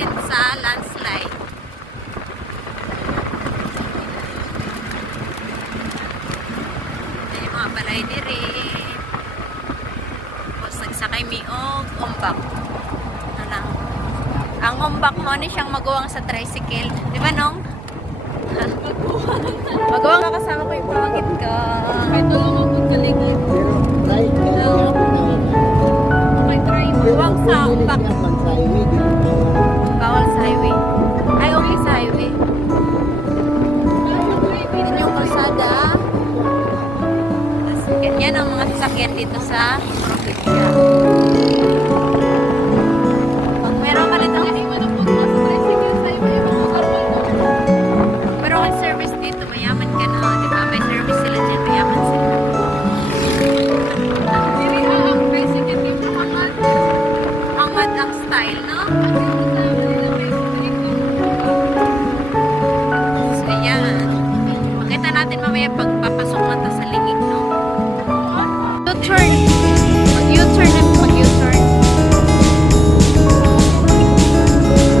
natin sa landslide. Ito yung mga balay diri. Tapos nagsakay mi og umbak. Ano? Ang umbak mo ni siyang maguwang sa tricycle. Di ba nong? Maguwang ka kasama ko yung pangit ka. Kahit tulungan mo sa ligid. Maguwang sa umbak. Bawal sa highway. Ay, only sa highway. Yun yung kalsada. Ganyan ang mga sasakyan dito sa probinsya. Pag meron ka nito, pero ang service dito, mayaman ka na. Diba? May service sila dyan, mayaman sila. Angad ang style, no? So, ayan. Makita natin mamaya pagpapasok na ta sa lingig, no? U-turn. Mag-U-turn na mag-U-turn.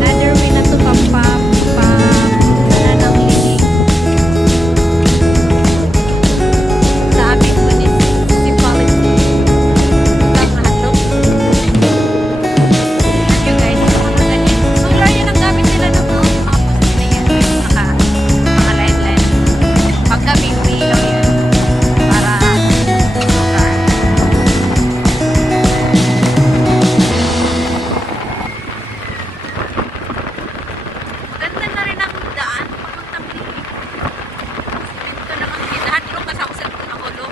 Another way na ito ng lingig. Sa aming municipality. Lang handok. Thank you guys. Solar yun ang gamit nila ng mga post na yan. Mga line-line. Paggabi, umiilaw yan. Para solar. Ganda na rin ang daan papuntang lingig. Ito naman lahat yung kasama sa nakulo.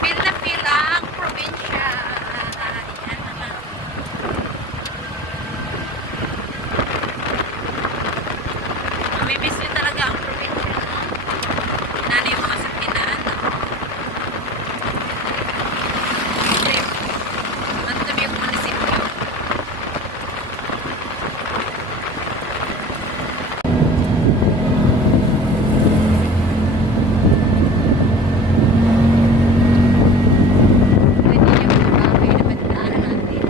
Feel na feel ang probinsya. Yan naman. Mamimiss nyo talaga ang probinsya. Nani yung mga sakinaan. Nandun yung munisipyo. Pwede yung mga bahay na madadaanan natin.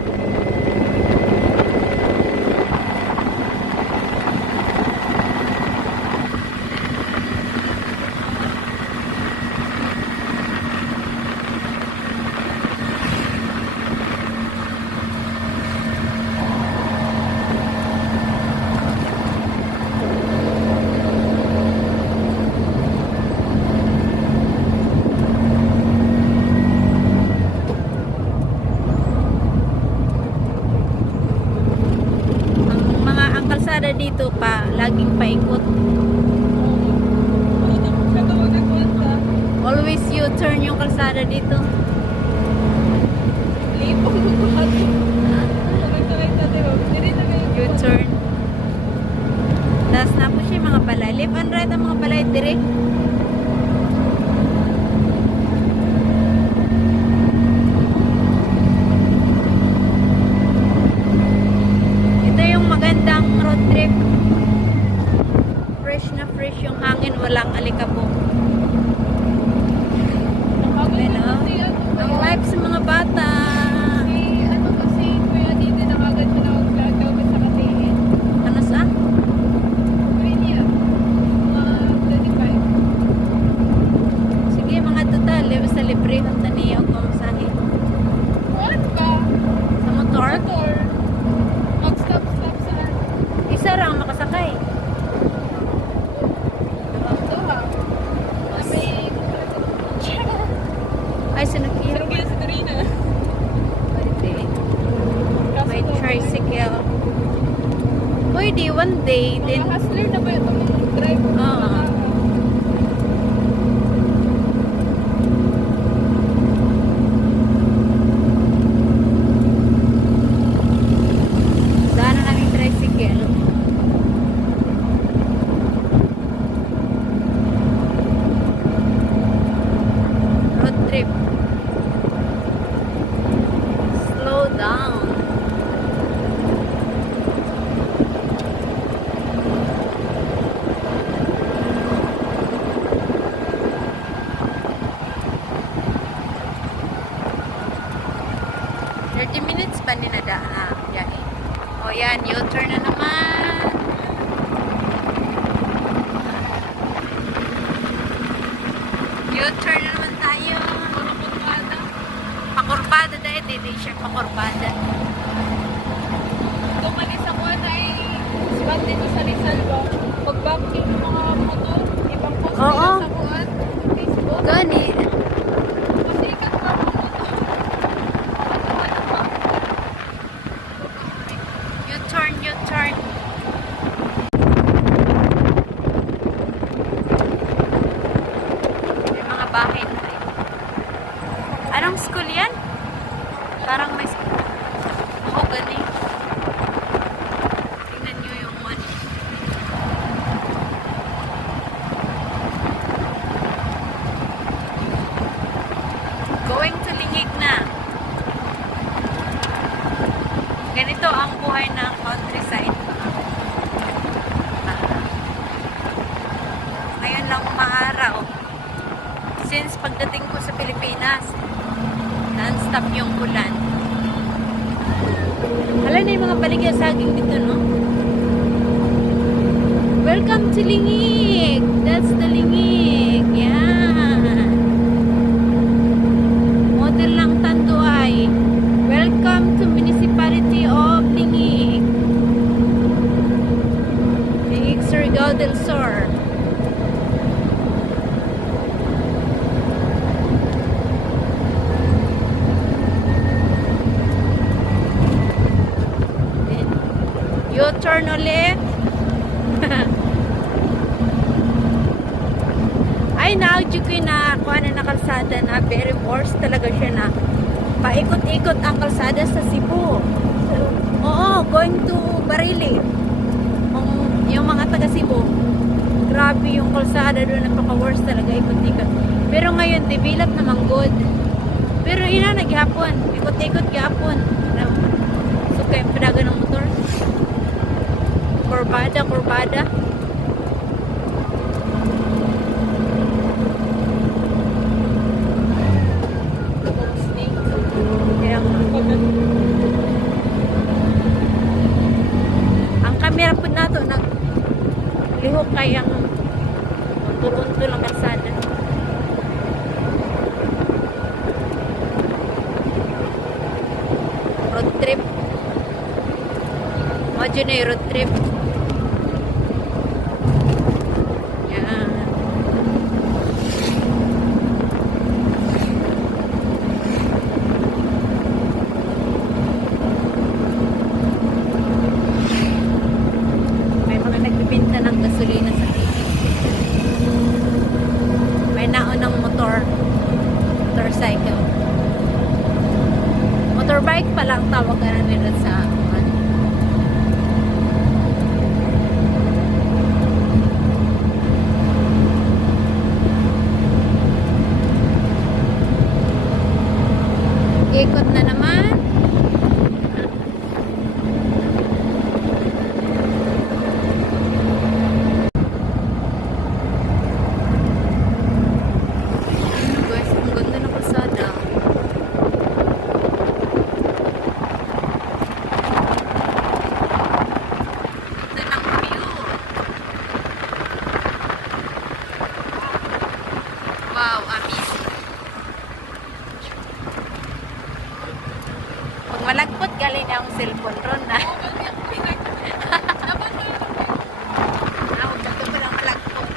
Ang kalsada dito pa, laging paikot. Always U-turn yung kalsada dito. U-turn. Tapos na po siya mga balay. Left and right ang mga balay dire. Ito yung magandang road trip. Fresh na fresh yung hangin, walang alikabok. Ang life sa mga bata. Ano sa? Sige mga total, sa libre ng taniyo kung masahe. Sa motor? Isa lang makasakay. Ay, sinukira. Pwede. May tricycle. Pwede, one day. Then, Hustler na ba ito? Drive? daanan namin tricycle. Road trip. Slow down. 30 minutes pa ninada na biyahe. O yan, U-turn na naman. U-turn na naman tayo. Pakurbada. Pakurbada dahil, hindi siya pakurbada. Tumalis ako ay sibat dito sa Rizal ba? Pag-backing ng mga motor, ibang post Oo. nila sa kuwan. Facebook. Gani. Pasikat pa ang motor. U-turn, U-turn. May mga bahay na rin. Anong school yan? Parang may school. Oo, gani. Tingnan nyo yung one. Going to Lingig na. Ganito ang buhay ng countryside. Ngayon lang umaaraw. Since pagdating ko sa Pilipinas, non-stop yung ulan. Hala na yung mga baligya saging dito, no? Welcome to Lingig! That's the Lingig! Yan! Model lang Tanduay. Welcome to Municipality of Lingig. Lingig, Surigao del Sur. U-turn ulit. Ay, naudyo ko na ako na kalsada na very worst talaga siya na paikot-ikot ang kalsada sa Cebu. Oo, going to Barili. Yung mga taga Cebu. Grabe yung kalsada doon, napaka-worst talaga, ikot-ikot. Pero ngayon, develop naman good. Pero ina, naghapon. Ikot-ikot gihapon. So, kaya padaga ng motor. Kurbada, kurbada. Kaya ang camera po nato naglihok kayang turunto lang kalsada. Road trip. Medyo na yung road trip. Yan. May mga nagbibinta ng gasolina sa ticket. May naunang motorcycle. Motorbike pa lang tawag ka nila sa ikot na naman. Guys, ang ganda ng kalsada. Ganda ng view. Wow, amazing. Pag malagpot, galing na ang cellphone ron na. Huwag ka pa lang malagpot.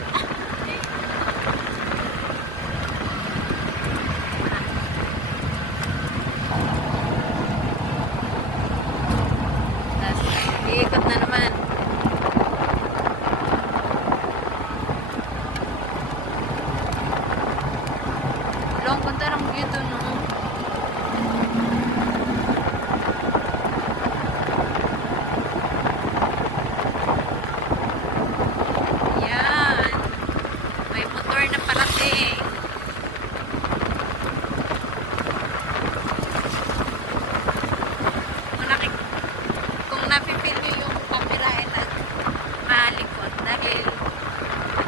Iikot na naman. Long punta lang dito, no? Yan. May motor na parating. Kung napipil nyo yung camera ay malikot dahil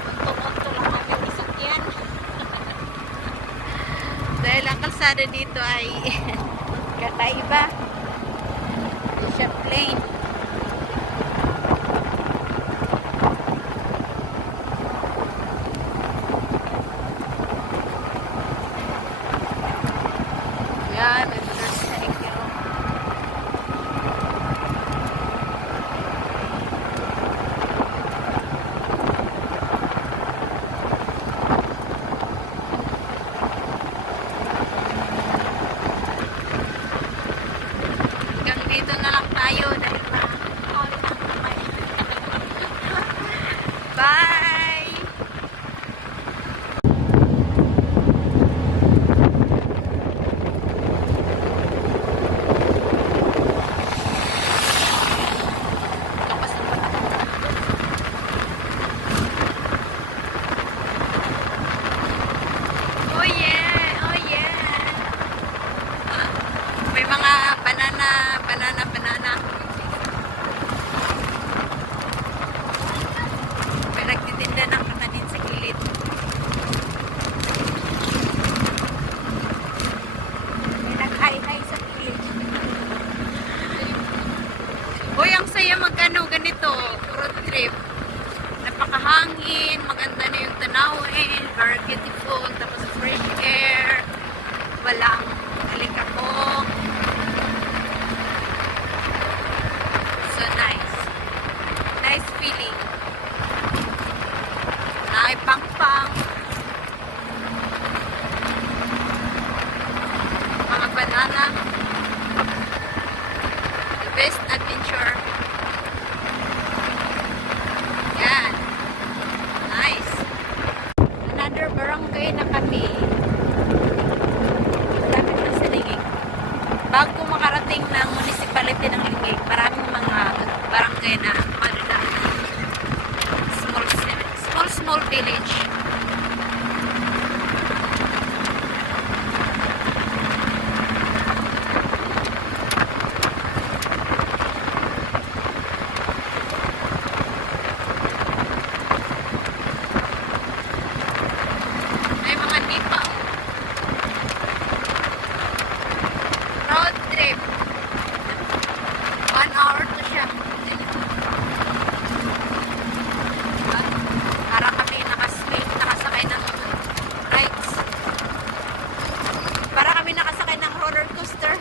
unto-unto lang kami isakyan. Dahil ang kalsada dito ay Kakaiba. Hindi siya plain. Yan, may motorcycle. Hanggang dito na lang tayo dahil bye! Lakas ng patakbo. Oh yeah! Oh yeah! May mga banana. May nagtitinda ng kakanin sa gilid. May nag-hi-hi sa gilid. Uy, ang saya mag-ano ganito, road trip. Napakahangin, maganda na yung tanawin, very beautiful, tapos fresh air, walang alikabok. So nice. Nice feeling. Ay, pang-pang. Mga banana. The best adventure. Yan. Nice. Another barangay na kami. Lapit na sa Ligig. Bago makarating ng municipality ng Ligig, maraming mga barangay na madadaan. Small village. May mga nipa. Road trip. 1 hour to siya. Para kami nakasakay ng rides. Para kami nakasakay ng roller coaster.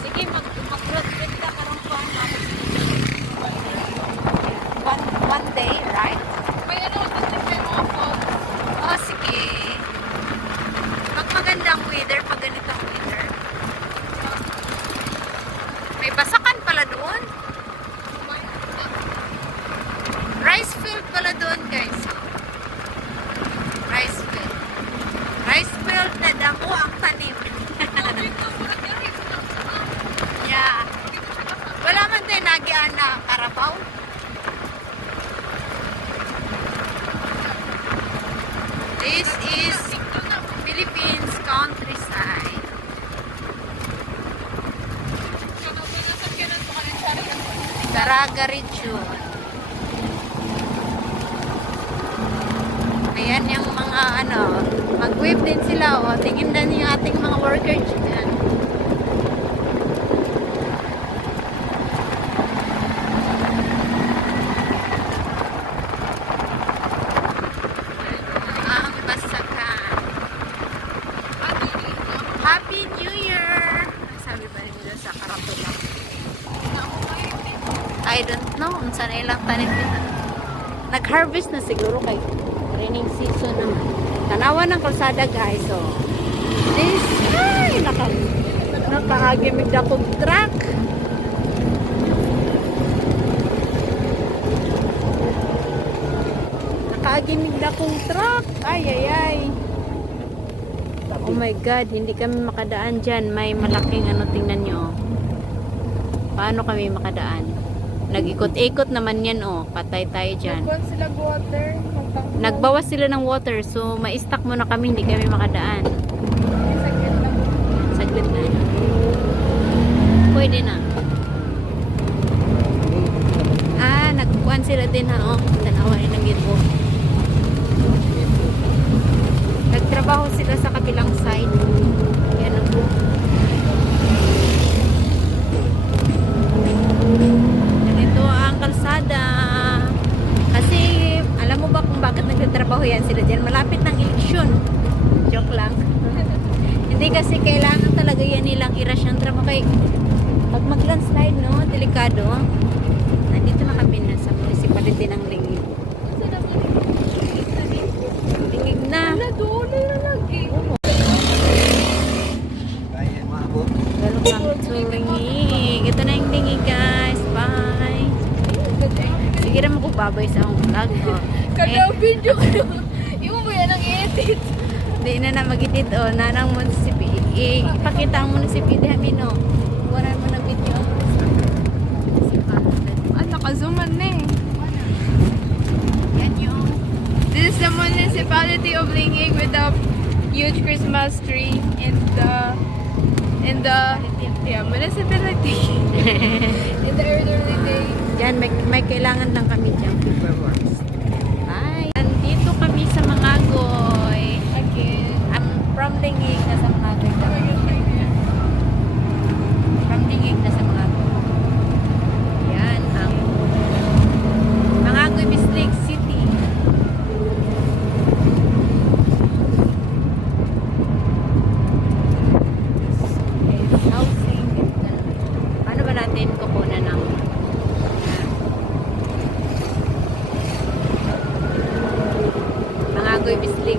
Sige, mag-road trip ka karong po one day, right? May ano, tatip may mga falls. Oh, sige. Pag magandang weather, pag ganitong weather. May basakan pala doon. Rice field pala doon, guys. Rice field. Rice field na damo ang tanim. Yeah. Wala man tayo nagian na karabaw. This is Philippines countryside. Caraga region. Ayan yung mga ano, mag-wave din sila o. Tingin din yung ating mga workers dyan. Ang basakan. Happy New Year! Sabi ba nila sa karatula? I don't know. Saan ilang tanim nila. Nag-harvest na siguro kay raining season naman. Tanawan ng kalsada, guys. So, this, ay, nakaagimig na kong truck. Nakaagimig na kong truck. Ay, ay, ay. Oh my God, hindi kami makadaan dyan. May malaking ano, tingnan nyo. Paano kami makadaan? Nag-ikot-ikot naman yan, oh. Patay tayo dyan. Nagbuwan sila water. Nagbawas sila ng water, so ma-stuck muna kami, hindi kami makadaan. Sakit na. Saglit na. Pwede na. Ah, nagkuhan sila din ha, oh. Tanawa rin ng gitbo. sila sa kabilang side. Yan o. Ganito ang kalsada. Kasi, alam mo ba kung bakit nagtatrabaho yan sila dyan? Malapit ng eleksyon. Joke lang. Hindi kasi kailangan talaga yan nilang i-rush ang trabaho. Kaya, pag mag-landslide, no, delikado. Nandito na kami na sa municipality ng Lingig. Lingig na. Wala doon na lagi. Welcome to Lingig. Ito na yung Lingig, guys. Bye. Sige naman kung babay sa akong vlog. Oh. Kada video ko. Imo ba yan ang edit? Di na mag-edit. Oh, nanang municipality. Ipakita ang municipality. Hamino. Wala mo na video. Ah, naka-zooman na eh. Yan yung This is the municipality of Lingig with the huge Christmas tree in the municipality. In the early days. Diyan, may kailangan lang kami dyan paperworks. Bye! Nandito kami sa Mangagoy. Again. From Lingig na sa Mangagoy kami. From Lingig na sa Mangagoy. Yan ang Mangagoy Bislig City. It's housing. Paano ba natin kukunan ng Mangagoy Bislig?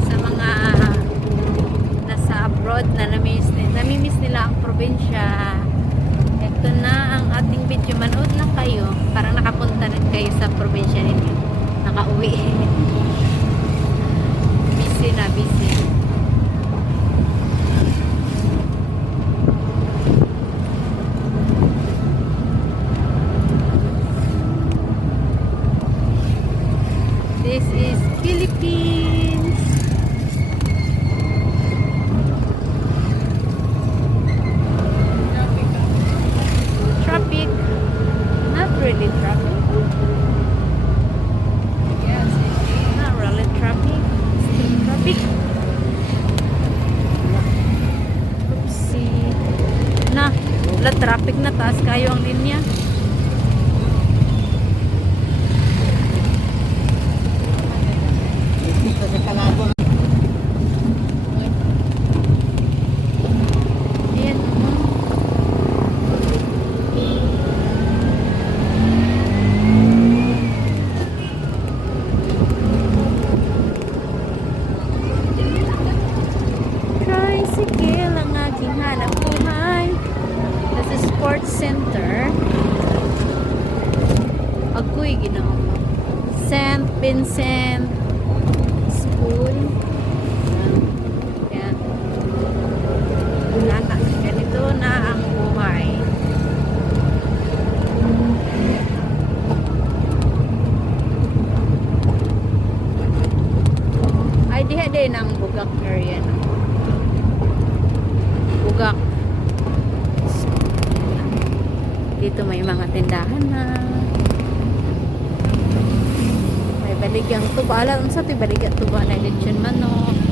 Sa mga nasa abroad na namimiss nila ang probinsya, ito na ang ating video. Manood lang kayo. Parang nakapunta rin kayo sa probinsya ninyo. Nakauwi. Busy na, busy. This is Philippines. Traffic. Not really traffic. Yes, it is. Not really traffic. Still traffic. Oopsie. Na, wala traffic na. Taas kayo ang linya. Ayan. Tricycle ang aking hanap buhay. This is sports center. Agoy, ginawa mo. St. Vincent School. Yan. Ganito na ang buhay. Ay, diha din ang Bugak area. No? Bugak. Dito may mga tindahan na. May baligyang tuba. Alam sa ito baligyang tuba na lechon manok.